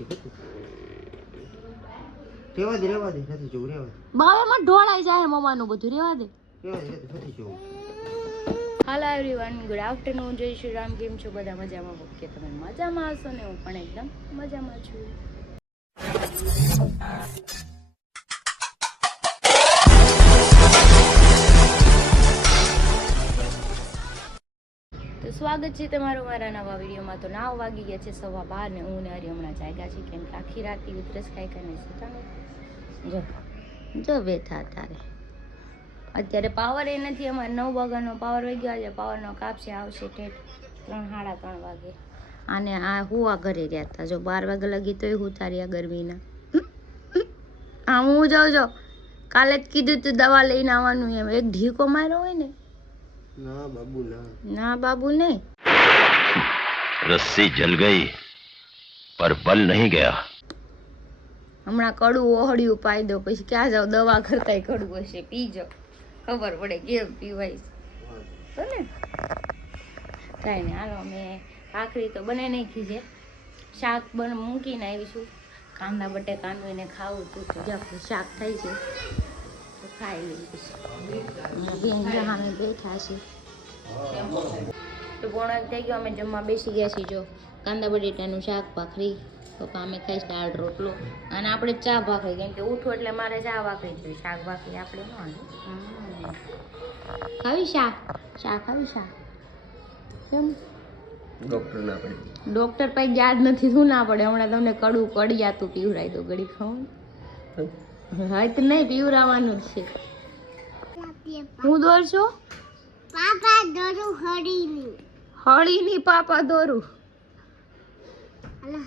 પછી બધું રેવા દે નથી જોવું રેવા દે બાવેમાં ઢોળાઈ જાય મમ્માનું બધું રેવા દે નથી જોવું. હાલો એવરીવન, ગુડ આફ્ટરનૂન, જય શ્રી રામ. કેમ છો બધા? મજામાં? ઓકે, તમે મજામાં હશો ને? હું પણ એકદમ મજામાં છું. તો સ્વાગત છે તમારું મારા નવા વિડીયોમાં. તો 9 વાગી ગયા છે, 12:15 ને હું ને હરી હમણાં જાગ્યા છે કેમ કે આખી રાત ઉધરસ ખાઈ ખાઈને સુતાનો. જો બેઠા તારે અત્યારે પાવર એ નથી. અમારે 9 વાગ્યાનો પાવર વહી ગયો. આજે પાવરનો કાપશે, આવશે ઠેઠ 3-3:30 વાગે. અને આ હુવા ઘરે રહ્યા હતા. જો 12 વાગે લગી તોય હું તારી આ ગરમીના. હા, હું જો કાલે જ કીધું તું દવા લઈને આવવાનું. એમ એક ઢીકો માર્યો હોય ને. ના બાબુ ના બાબુ નહીં. रस्सी जल गई पर बल नहीं गया. હમણાં કડવું ઓહળિયું પાઈ દો, પછી ક્યાં જાવ દવા કરતા કડવું હશે. પીજો, ખબર પડે કેમ પીવાય છે ને. કાંઈ નહીં, હાલો મેં ભાખરી તો બને નાખી છે. શાક મૂકીને આવીશું. કાંદા બટેકાનું એને ખાવું તું તો જ્યાં શાક થાય છે તો ખાઈ લઈશ. બેન જહાને બેઠા છે તો પોણા થઈ ગયો. અમે જમવા બેસી ગયા છીએ. જો કાંદા બટેટાનું શાક, ભાખરી. પપ્પા અમે ખાઈશ દાળ રોટલો અને આપણે ચા ભાખરી. કેમ કે ઉઠો એટલે મારે ચા ભાખરી જોઈએ. શાક ભાખરી આપણે ન ખાવી. શાક ખાવી શાક કેમ ડોક્ટર ના પડે. ડોક્ટર પાસે યાદ નથી. શું ના પડે? હમણાં તમને કડવું કડિયાતું પીવરાઈ દો ઘડી ખાવું. હા તો નહીં, પીવરાવાનું જ છે. હું દોરશો? પાપા દોરું હળીની. હળીની પાપા દોરું.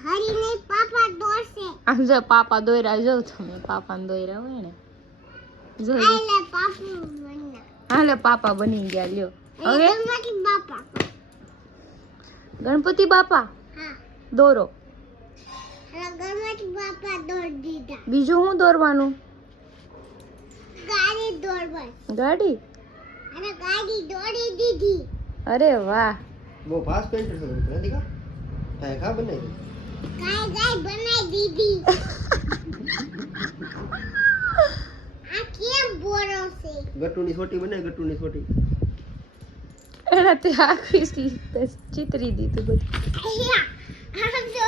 હળીની પાપા દોરશે. આમ જો પાપા દોર્યા. જો તમે પાપાને દોર્યા હોય ને. જો આલે પાપુ બન્યા. હાલે પાપા બની ગયા. લ્યો હવે ગણપતિ બાપા. ગણપતિ બાપા હા, દોરો. ગણપતિ બાપા દોર દીધા. બીજું શું દોરવાનું? ગાડી દોરવા. ગાડી. અને ગાડી દોડી દીધી. અરે વાહ, બહુ ફાસ્ટ પેન્ટર છે નથી કા કાય ખા બનાવી ગાય બનાવી દીધી. આ કેમ બોરો છે? ગટ્ટુની છોટી બનાવી ગટ્ટુની છોટી. એના તે આખી ચિતરી દીધું બધું.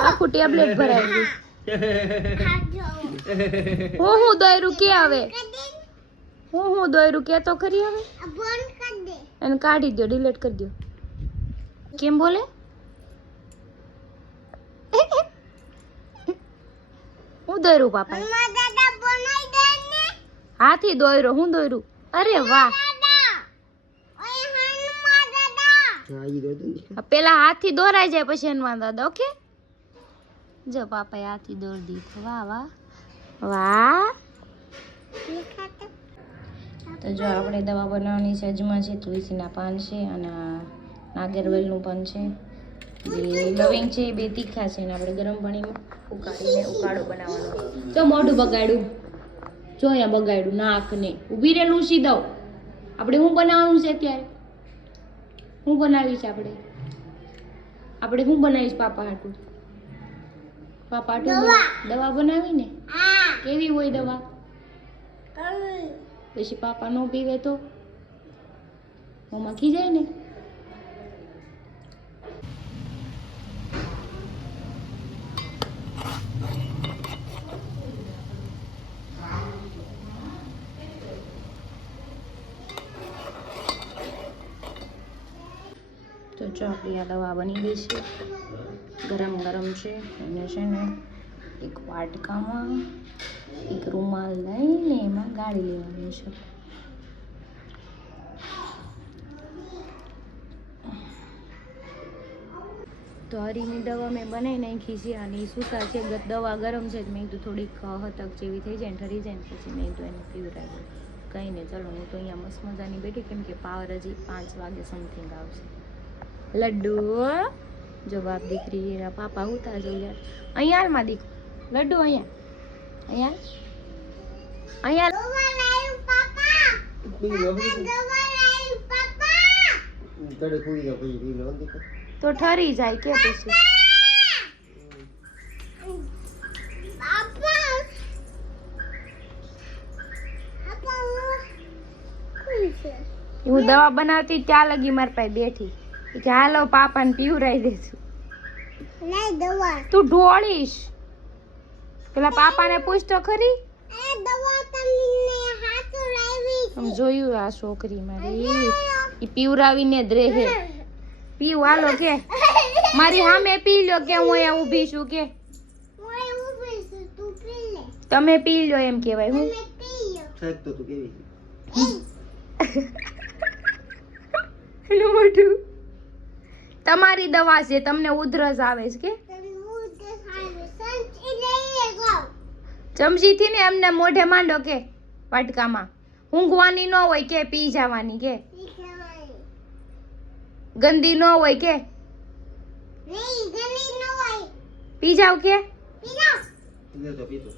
આખું ટેબ્લેટ ભરાઈ ગયું. હું દોયરું કે આવે? હું દોયરું કે તો ખરી આવે? બંધ કર દે. એને કાઢી દો, ડિલીટ કરી દો. કેમ બોલે? હું દોયરું પાપા? મમ્મા દાદા બનાવી દે ને. હાથી દોયરો. હું દોયરું? અરે વાહ, દાદા ઓય હનુમાન દાદા. હા ઈ દોડ દે. પેલા હાથી દોરાઈ જાય પછી હનુમાન દાદા. ઓકે, જો પાપાએ હાથી દોર દીધો. વાહ વાહ વાહ. તો જો આપણે દવા બનાવવાની છે. અજમા છે, તુલસીના પાન છે અને નાગરવેલનું પાન છે. જે લવિંગ છે એ 2 તીખા છે. અને આપણે ગરમ પાણીમાં ઉકાળીને ઉકાળો બનાવવાનો. જો મોઢું બગાડ્યું. જો અહીંયા બગાડ્યું નાકને. ઊભી રહે લૂસી દઉં. આપણે શું બનાવવાનું છે અત્યારે? શું બનાવી છે આપણે શું બનાવીશ પાપા હાટું? પાપા હાટું દવા બનાવી ને. કેવી હોય દવા? પછી પાપા નો પીવે તો મમ્મા ખીજાય ને. તો જો આપણી આ દવા બની ગઈ છે. ગરમ છે. અને છે ને એક વાટકામાં એક રૂમાલ લઈને એમાં ગાળી લેવાની છે. તો હરીની દવા મેં બનાવી નાખી છે. અને એ સૂકા છે. દવા ગરમ છે. મેં કીધું થોડીક હતક જેવી થઈ જાય ને ઠરી જાય ને પછી મેં કીધું એને પીવડાવ્યું. કંઈ નહીં, ચલો હું તો અહીંયા મસ્ત મજાની બેઠી. કેમ કે પાવર હજી 5 વાગે સમથિંગ આવશે. લડ્ડુ જો બાપ દીકરી એના પાપા ઉતા જો યાર. અહીંયા હાલમાં દીકરો લડ્ડુ. અહીંયા દવા લાવ્યું પાપા. દવા લાવ્યું પાપા. તડે કુઈ ગયો પછી પી લો દીકરો. તો ઠરી જાય કે પછી છે હું દવા બનાવતી ત્યાં લગી મારી પાસે બેઠી કે હાલો પાપાને પીવરાઈ દેશું. નહીં દવા તું ઢોળીશ. પેલા પાપાને પૂછ તો ખરી. એ દવા તમને હાથ લાવી આમ જોયું આ છોકરી મારી ઈ પીવરાવીને જ રહે. પીવ હાલો કે મારી સામે પી લો કે હું અહીંયા ઊભી છું કે ઓય ઊભી છે તું પી લે તમે પી લો એમ કહેવાય. હું તમે પી લો સાહેબ તો તું કેવી એનું મોઢું તમારી દવા છે તમને ઉધરસ આવે છે કે તમે ઉધે ખાવે સંચી લઈ જાવ ચમચીથી ને એમને મોઢે માંડો કે વાટકામાં ઊંઘવાની ન હોય કે પી જવાની કે પી ખાવાની ગંદી ન હોય કે નહીં ગલી ન હોય પી જાવ કે પી જાવ પીતો તો પીતો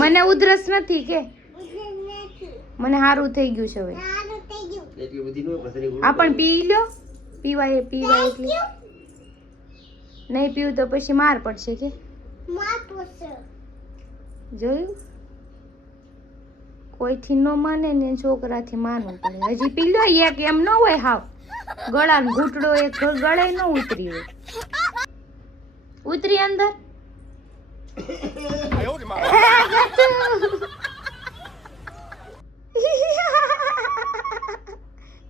મને ઉધરસ નથી કે ઉધે નથી મને સારું થઈ ગયું છે હવે. સારું થઈ ગયું એટલી બધી ન હોય પછી આ પણ પી લો પીવાય એટલી નહીં પીવું તો પછી માર પડશે કે માર પૂછો જોયું કોઈથી ન માને ને છોકરાથી માનવું પડે. હજી પી લો એક એમ ન હોય હાવ ગળાનો ઘૂંટડો એક ગળે ન ઉતરી હોય ઉતરી અંદર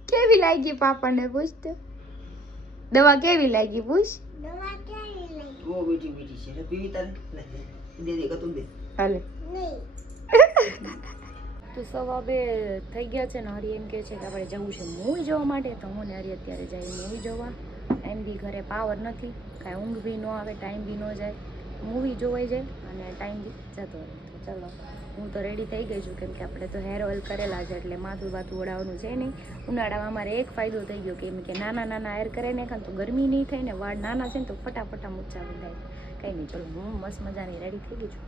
કેવી લાગી પાપાને પૂછ તો દવા કેવી લાગી પૂછ દવા ક્યાં લઈ ઓ મીઠી મીઠી છે પીવી તારે દે દે કતું દે હાલે નહીં તો સવા 2 થઈ ગયા છે ને હરી એમ કહે છે કે આપણે જવું છે મૂવી જોવા માટે. તો હું ને હરી અત્યારે જઈએ મૂવી જોવા. ટાઈમ બી ઘરે પાવર નથી કાંઈ ઊંઘ બી ન આવે ટાઈમ બી ન જાય મૂવી જોવાઈ જાય અને ટાઈમ બી જતો રહે. તો ચલો હું તો રેડી થઈ ગઈ છું કેમ કે આપણે તો હેર ઓઇલ કરેલા છે એટલે માથું બાથું ઓડાવવાનું છે નહીં. ઉનાળામાં અમારે એક ફાયદો થઈ ગયો કેમ કે નાના નાના હેર કરે ને તો ગરમી નહીં થાય ને વાળ નાના છે ને તો ફટાફટ ઊંચા થાય. કંઈ નહીં ચલો હું મસ્ત મજાની રેડી થઈ ગઈ છું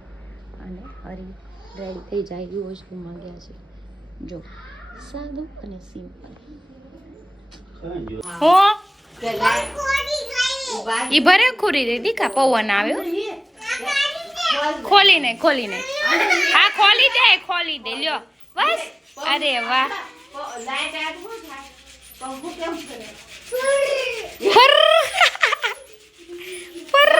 અને હરી રેડી થઈ જાય એવી વસ્તુમાં ગયા છે. જો સાદું અને સિમ્પલ. હો ઈ ભરે ખુરી દે દીકા પવન આવ્યો. ખોલી નહીં હા ખોલી દે લ્યો બસ. અરે વાહ ફર ફર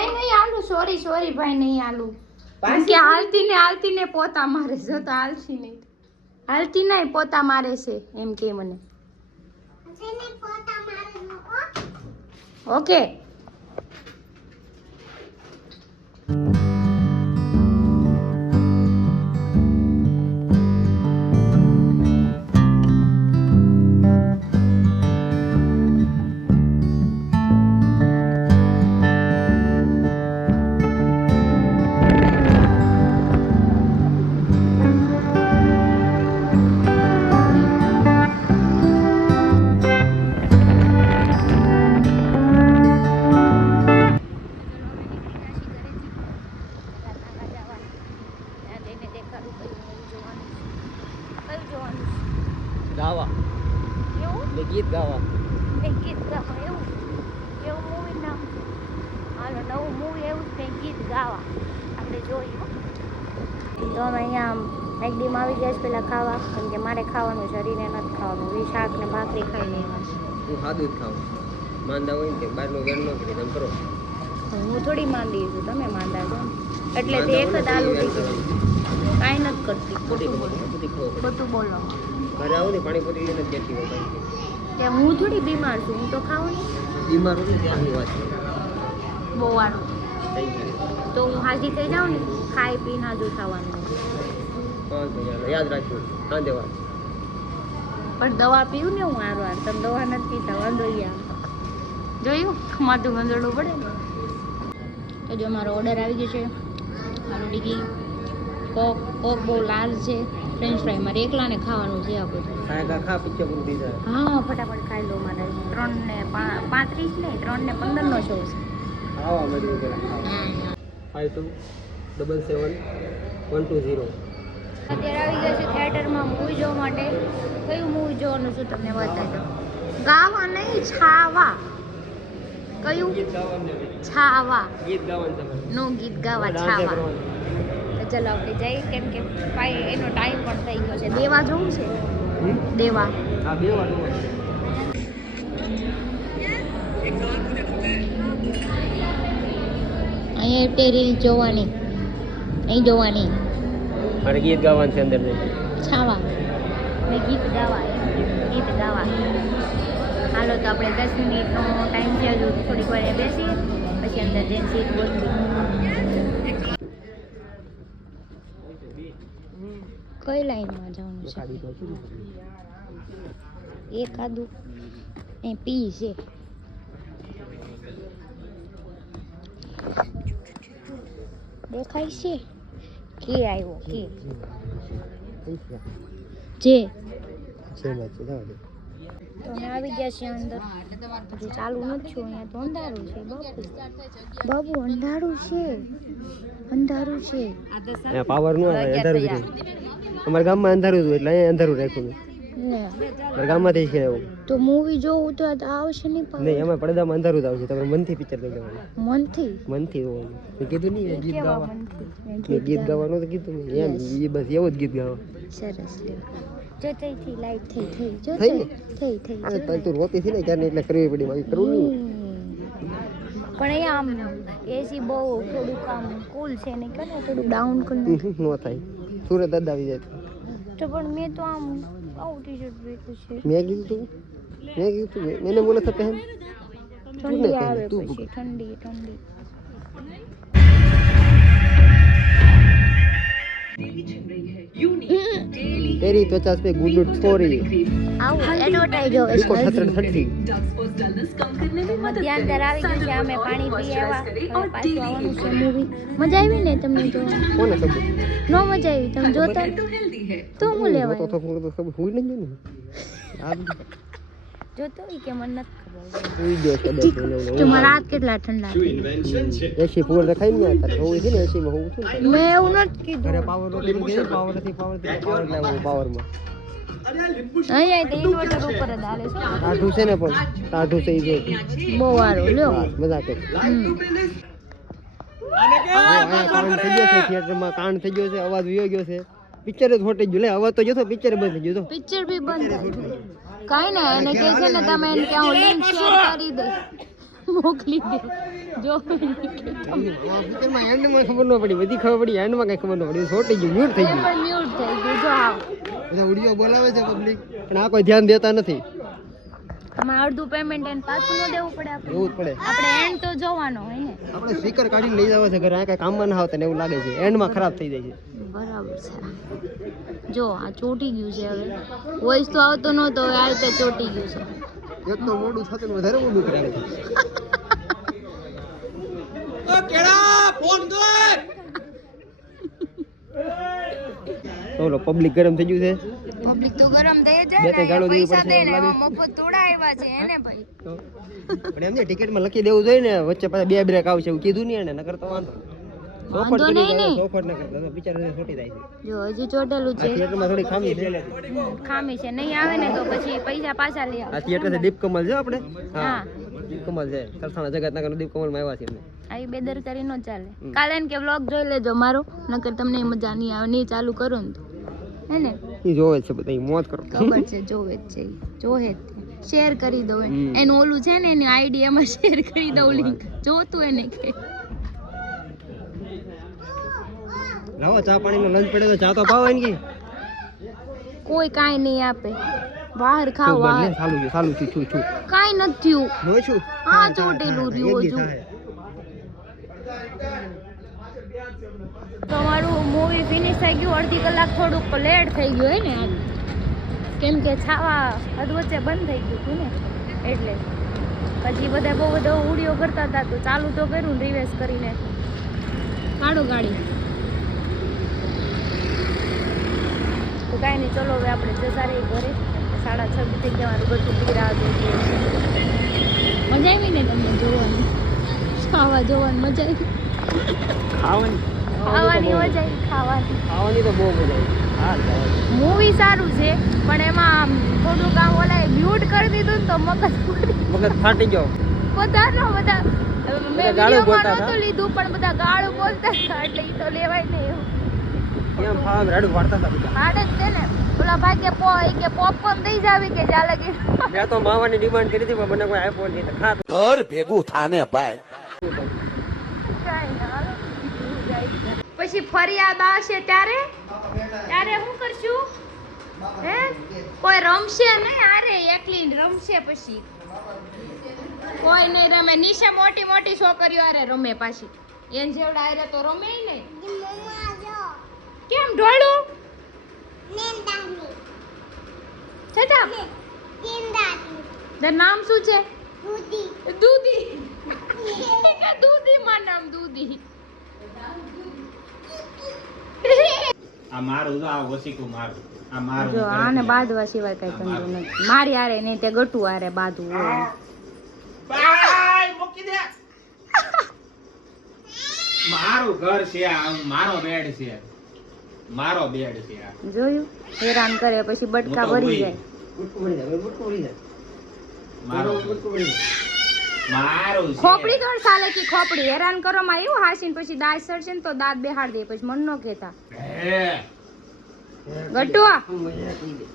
નહીં આલુ સોરી ભાઈ નહીં આલુ કે હાલતી ને પોતા મારે જો તો હાલતી નહીં પોતા મારે છે એમ કે મને. તેને પોતા મારવાનો ઓકે ગાવા ને ગીત ગાવા એવું મૂવી નામ હાલો નવું મૂવી એવું જ કંઈ ગીત ગાવા આપણે જોયું. તો અમે અહીંયા મેકડીમાં આવી ગયા છે પેલા ખાવા કેમ કે મારે ખાવાનું શરીરને નથી ખાવાનું એ શાક ને ભાખરી ખાઈ લેવા છે. હું ખાધું જ ખાવું માંદા હોય ને બહારનું વેણ ન કરી તમે કરો હું થોડી માંદી છું તમે માંદા છો એટલે તે એક જ આલુ થઈ ગયું કાંઈ નથી કરતી ખોટું બોલો ઘરે આવું ને પાણીપુરી લઈને જ બેઠી હોય તે હું થોડી બીમાર છું હું તો ખાઉં ને બીમાર હોય ને ત્યાંની વાત છે. બહુ વાળું થેન્ક યુ તો હું હાજી થઈ જાઉં ને ખાઈ પીને હાજુ થવાનું યાદ રાખજો હા દેવા પણ દવા પીવું ને હું હારવાર તમે દવા નથી પીતા વાંધો જોયું માથું ગંદડવું પડે ને. તો જો મારો ઓર્ડર આવી ગયો છે મારું ડીગી કોક બહુ લાર્જ છે ફ્રેન્ચ ફ્રાય મારે એકલાને ખાવાનું છે આ બધું. ખા પિક્ચર પૂરું થઈ જાય હા ફટાફટ ખાઈ લો મારે 3 ને 35 નહીં 3 ને 15 નો શો છે. આવા મળ્યું પેલા 5277 અત્યારે આવી ગયા છે થિયેટરમાં મૂવી જોવા માટે. કયું મૂવી જોવાનું છું તમને બતાવી દઉં. ગાવા નહીં છાવા કયું ગીત ગાવાનું છાવા ગીત ગાવાનું તમારે નો ગીત ગાવા ડાન્સ છાવા કરવાનું તો ચલો આપણે જઈએ કેમ કે ભાઈ એનો ટાઈમ પણ થઈ ગયો છે દેવા જવું છે દેવા આ બે વાર અહીંયા તે રીલ જોવાની અહીં જોવાની મારે ગીત ગાવાનું છે અંદર છાવા ને ગીત ગાવા ગીત ગાવા હાલો તો આપણે 10 મિનિટનો ટાઈમ છે હજુ થોડીક વાર બેસીએ પછી અંદર જઈને સીટ ગોઠવી કઈ લાઈનમાં જવાનું છે એકાદું એ પી છે દેખાય છે કે આવ્યો કે જે તો અમે આવી ગયા છીએ અંદર હજુ ચાલુ નથી છું અહીંયા તો અંધારું છે બાપુ અંધારું છે અંધારું છે પાવર નું અંધારું છે અમારા ગામમાં અંધારું હતું એટલે અહીંયા અંધારું રાખ્યું મેં લે મારા ગામમાંથી છે એવું તો મૂવી જોવું તો આવશે નહીં પાવર નહીં એમાં પડદામાં અંધારું જ આવશે તમારે મનથી પિક્ચર લઈ જવાનું મનથી મનથી જોવાનું મેં કીધું નહીં ગીત કેવા ગાવા મનથી મેં ગીત ગાવાનું તો કીધું મેં એમ એ બસ એવું જ ગીત ગાવા સરસ લે જો થઈ લાઈટ થઈ જો થઈ ને? થઈ અરે તો તું રોતી હતી ને ક્યારે એટલે કરવી પડી બાકી કરવું નહીં પણ અહીંયા આમ એસી બહુ થોડુંક આમ કુલ છે ને કે થોડું ડાઉન કર ન થાય સુરત દાદા આવી જાય તો પણ મેં તો આમ આવું ટી શર્ટ પહેર્યું છે મેં કીધું તું મેને બોલા था पहन ઠંડી આવે તું પછી ઠંડી तेरी त्वचा पे गुड छोरी આવું એડવર્ટાઈઝ હોવે इसको छत्र छटती મધ્યાંતર આવી ગયું છે અમે પાણી પી આવ્યા હવે પાછું આવવાનું છે મૂવી મજા આવી ને તમને જોવાની કોને ખબર નો મજા આવી તમે જોતા તો હું લેવાય તો ખબર હુઈ નહીં ગયું આ જોતો હોય કે મને નથી ખબર હુઈ ગયો કદાચ તમારા હાથ કેટલા ઠંડા એસી ફૂલ રખાઈ ને હતા હું છે ને એસી માં હું છું મેં એવું નથી કીધું અરે પાવર રોટી કે પાવર નથી પાવર લાવો પાવર માં અહીંયા તો ઇન્વર્ટર ઉપર જ હાલે છે ટાઢું છે ને પણ ટાઢું છે ઈ જો બહુ સારું લ્યો મજા કરે કાન થઈ ગયો છે થિયેટરમાં કાન થઈ ગયો છે અવાજ વયો ગયો છે પિક્ચર જ ફોટી ગયું લે અવાજ તો જતો પિક્ચર બંધ થઈ ગયું પિક્ચર બી બંધ કાઈ ના એને કહે છે ને તમે એને ક્યાં લિંક શેર કરી દે મોકલી દે જો પિક્ચરમાં એન્ડમાં ખબર ન પડી બધી ખબર પડી એન્ડમાં કઈ ખબર ન પડી ફોટી ગયું મ્યુટ થઈ ગયું મ્યુટ થઈ ગયું જો આવ બધા વિડિયો બોલાવે છે પબ્લિક પણ આ કોઈ ધ્યાન દેતા નથી તમારે અડધું પેમેન્ટ એને પાછું ન દેવું પડે આપણે એવું જ પડે આપણે એન્ડ તો જોવાનો હોય ને આપણે સ્પીકર કાઢીને લઈ જવા છે ઘરે આ કઈ કામમાં ના આવતા ને એવું લાગે છે એન્ડમાં ખરાબ થઈ જાય છે બરાબર છે જો આ ચોટી ગયું છે હવે વોઇસ તો આવતો નહોતો હવે આ રીતે ચોટી ગયું છે એક તો મોડું થતું ને વધારે મોડું કરાવે છે ઓ કેડા ફોન કર ઓલો પબ્લિક ગરમ થઈ ગયું છે પબ્લિક તો ગરમ થઈ બે ત્રણ ગાળો દેવી પૈસા પડશે દે ને એવું લાગે. મફત થોડા આવ્યા છે એને ભાઈ પણ એમ ને ટિકિટમાં લખી દેવું જોઈએ ને વચ્ચે પાછા બે બ્રેક આવશે એવું કીધું નહીં એને નકર તો વાંધો સોફટ કરી નહીં દે ને. સોફટ ન કરતા તો પિક્ચર છોટી જાય છે જો હજી ચોટેલું આ છે થિયેટરમાં થોડી ખામી છે ખામી છે નહીં આવે ને તો પછી પૈસા પાછા લઈ આ આવે થિયેટર છે દીપકમલ છે આપણે હા દીપકમલ છે સરસાણા જગતનગર દીપકમલમાં આવ્યા છે અમે આવી બેદરકારી નો ચાલે કાલે એમ કે વ્લોગ જોઈ લેજો મારો નકર તમને મજા નહીં આવે નહીં ચાલુ કરો ને તો હે ને ઈ જોવે છે બધા ઈ મોજ કરો ખબર છે જોવે જ છે ઈ. જોહે જ શેર કરી દઉં એનું ઓલું છે ને એની આઈડી એમાં શેર કરી દઉં લિંક જોતું એને કે લાવો ચા પાણીનો લંચ પડે તો ચા તો પાવો ને કે કોઈ કાંઈ નહીં આપે બહાર ખાવા ચાલુ છું છું કાંઈ નથી થયું જોઈ છું આ ચોટેલું રહ્યું હજુ તમારું મૂવી ફિનિશ થઈ ગયું અડધી કલાક થોડુંક લેટ થઈ ગયું હે ને આજ કેમ કે છાવા અધવચ્ચે બંધ થઈ ગયું હતું ને એટલે પછી બધા બહુ બધો ઉડિયો કરતા હતા તો ચાલુ તો કર્યું રિવેસ કરીને કાઢો ગાડી તો કાંઈ નહીં ચલો હવે આપણે જતા રહીએ ઘરે 6:30 થઈ ગયા મારું બધું પીરા જોઈએ મજા આવી ને તમને જોવાની ખાવા જોવાની મજા આવી ખાવાની મજા આવી ખાવાની તો બહુ મજા આવી મૂવી સારું છે પણ એમાં આમ થોડુંક આમ ઓલા મ્યુટ કરી દીધું ને તો મગજ મગજ ફાટી ગયો બધાનો બધા મેં ગાળો વિડીયોમાં બોલતા નહોતું લીધું પણ બધા ગાળો બોલતા હતા એટલે ઈ તો લેવાય નહીં એવું. કેમ ખાવા રાડું વાળતા હતા બધા. હાડે જ છે ને ઓલા ભાઈ કે પોપકોર્ન દઈ જાવી કે જ્યાં લગી મેં તો માવાની ડિમાન્ડ કરી હતી પણ મને કોઈ આપ્યો નહીં. ખા ઘર ભેગું થાને ભાઈ. પછી ફરિયાદ આવશે ત્યારે શું કરશું? હે કોઈ રમશે નહીં? અરે એકલી રમશે પછી કોઈ નહીં રમે. નિશા મોટી મોટી છોકરીઓ આરે રમે પાછી એન જેવડા આરે તો રમે નહીં. મમ્મા જો કેમ ઢોળું નેંદાની છટા નેંદાની તાર નામ શું છે? દૂધી દૂધી કે દૂધી માં નામ દૂધી. આ મારું જો આ વસીકું મારું આ મારું જો આને બાંધવા સિવાય કઈ કંદુ નથી. મારી હારે નહીં તે ગટુ હારે બાંધવું હોય. બાય મૂકી દે મારું ઘર છે આ મારો બેડ છે મારો બેડ છે આ જોયું હેરાન કરે પછી બટકા હું તો ભરી હુઈ. જાય. બુટકું ભરી જાય બુટકું ભરી જાય મારો બુટકું ભરી જાય. મારું છે ખોપડી તો ચાલે કે ખોપડી હેરાન કરો માં એવું હાસીને પછી દાંત સડશે ને તો દાંત બેહાડ દે પછી મન નો કહેતા. હે ગટુઆ મજા કરી દે.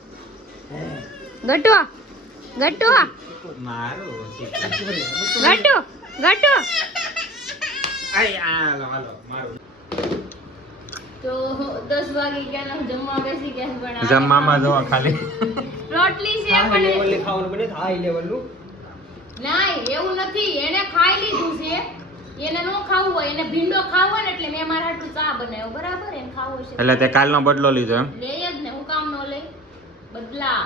ગટુઆ ગટુઆ મારું વસીકું ગટુ ગટુ. આય હાલો હાલો મારું તો 10 વાગી ગયા ને જમવા બેસી ગયા પણ જમવામાં જો ખાલી રોટલી છે હાઈ પણ લેવલની ખાવાનું બને છે, હાઈ લેવલનું. નહીં એવું નથી. એને ખાઈ લીધું છે એને નો ખાવું હોય એને ભીંડો ખાવો હોય ને એટલે મેં મારા હાટુ ચા બનાવ્યો બરાબર એને ખાવો છે એટલે તે કાલનો બદલો લીધો એમ લે જ ને હું કામ નો લે બદલા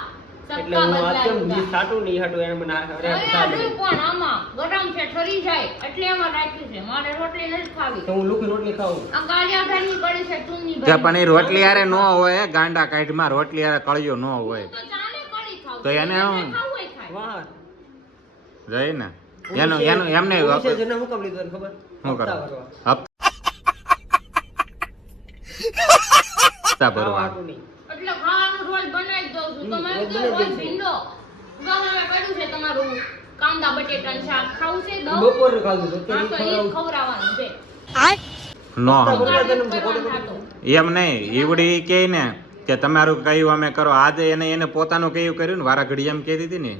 એટલે સબકા હું આ બદલા કેમ લૂંગા. ઈ સાટું નહીં હાટું એને મને અરે ચા આડું બનાવી. પણ આમાં ગરમ છે ઠરી જાય એટલે એમાં રાખ્યું છે મારે રોટલી નથી ખાવી. તો હું લુકી રોટલી ખાઉં. આ કાળિયા ભાઈની પડી છે તુંની તે પણ એ રોટલી હારે નો હોય ગાંડા કાઢમાં રોટલી હારે કળિયો નો હોય તો ચાલે કળી ખાવ તો એને ખાવું હું- હોય ખાય. વાહ. જઈ ને એનું એનું એમને પુરુષે જેને હું કામ લીધું એને ખબર? શું હપ્તા કરો ભરવા. હપ્તા ભરવા ખાવાનું નહીં. એટલે ખાવાનું રોજ બનાવી જ દઉં છું. તમારે રોજ તો બનાવી રોજ દે છે. ભીંડો ગમે પડ્યું છે તમારું કાંદા બટેટાનું શાક ખાવું છે દઉં બપોરે ખાધું હતું, હા અત્યારે તો ઈ ઈ ખવડાવવાનું છે. નો હપ્તા સમજાય. ભરવા જન્મ છે, કરવાનું ખોટું થતું. એમ નહીં ઈવડી કે ને કે તમારું કહ્યું અમે કરો આજે એને પોતાનું કહ્યું કર્યું ને વારા ઘડી એમ કહેતી હતી ને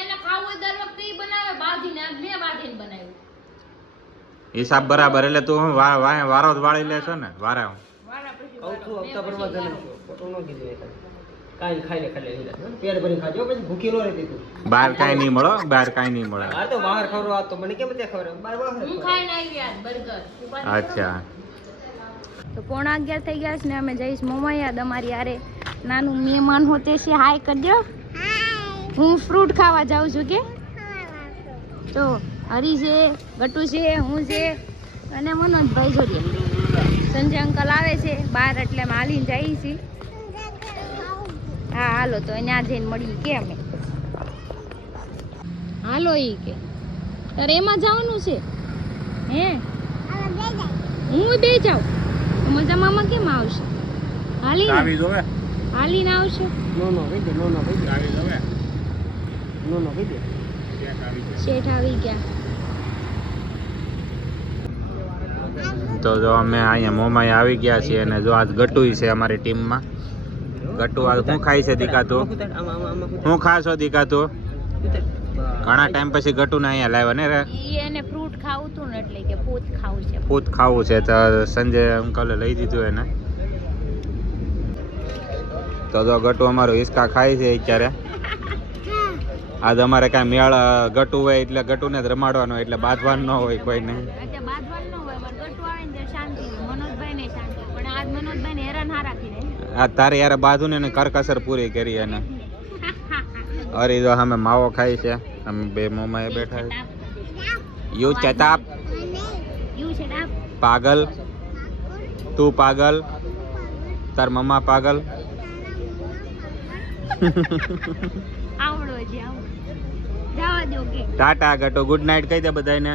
એને ખાવું હોય દર વખતે ઈ બનાવે બાંધીને આજ મેં બાંધીને બનાવ્યું. હિસાબ બરાબર એટલે તું હું વારો જ વાળી લેશો ને વારા વારા પછી કહું છું, વારા. હપ્તા મેં ભરવા પછી જન્મ છે. ખોટું ન કીધું એ કાંઈ. કાંઈ ખાઈને ખાલી આવી જાય. પેટ ભરીને ખાજો, પછી ભૂખી ન રહેતી તું. બહાર કાંઈ નહીં મળો બહાર કાંઈ નહીં મળે આ તો બહાર ખવડાવો તો મને કેમ ત્યાં ખવડાવે? બહાર બહાર હું ખાઈને આવી આજ બર્ગર. અચ્છા તો 11:15 થઈ ગયા છે ને અમે જઈશ મોમાયાદ અમારી યારે નાનું મહેમાન હોતે છે. હાય કરજો. હું ફ્રૂટ ખાવા જાઉં છું કે તો હરી છે ગટુ છે હું છે અને મનોજભાઈ જોઈએ સંજય અંકલ આવે છે બહાર એટલે અમે હાલીને જઈએ છીએ. હા હાલો તો ત્યાં જઈને મળીએ કે અમે હાલો ઈ કે તારે એમાં જવાનું છે હે હું બે જાઉં તો મજા મામા કેમ આવશે હાલીને જોવે હાલીને આવશે નો નો કહી દે, નો નો કહી દે. નો નો કહી દે. શેઠ આવી ગયા. તો જો અમે અહીંયા મોમાઈ આવી ગયા છીએ અને જો આજ ગટુય છે અમારી ટીમમાં ગટુ આજ શું ખાય છે દીકાતું આમાં, આમાં, આમાં કૂતર. શું ખાશો દીકાતું કૂતર. ઘણા ટાઈમ પછી ગટુને અહીંયા લાવ્યા ને રે ઈ એને ફ્રૂટ ખાવું તું ને એટલે કે પૂત ખાવું છે. પૂત ખાવું છે તો સંજય અંકલે લઈ દીધું એને તો જો ગટુ અમારો હિસકા ખાય છે અત્યારે આજ અમારે કાંઈ મેળ ગટુ હોય એટલે ગટુને જ રમાડવાનો એટલે બાંધવાનું ન હોય કોઈને એટલે બાંધવાનું ન હોય મારે ગટુ આવે ને ત્યારે શાંતિ હોય મનોજભાઈ ને શાંતિ હોય. પણ આજ મનોજભાઈ ને હેરાન હા રાખી દે. આ તારે યાર બાંધું ને કરકસર પૂરી કરી એને અરે જો અમે માવો ખાઈ છે અમે બે મોમાએ બેઠા છે યુ ચતાપ યુ છે ડાબ પાગલ તું પાગલ તાર મમ્મા પાગલ આવડો છે આવ જવા દો કે ટાટા ગટો ગુડ નાઇટ કહી દે બધાને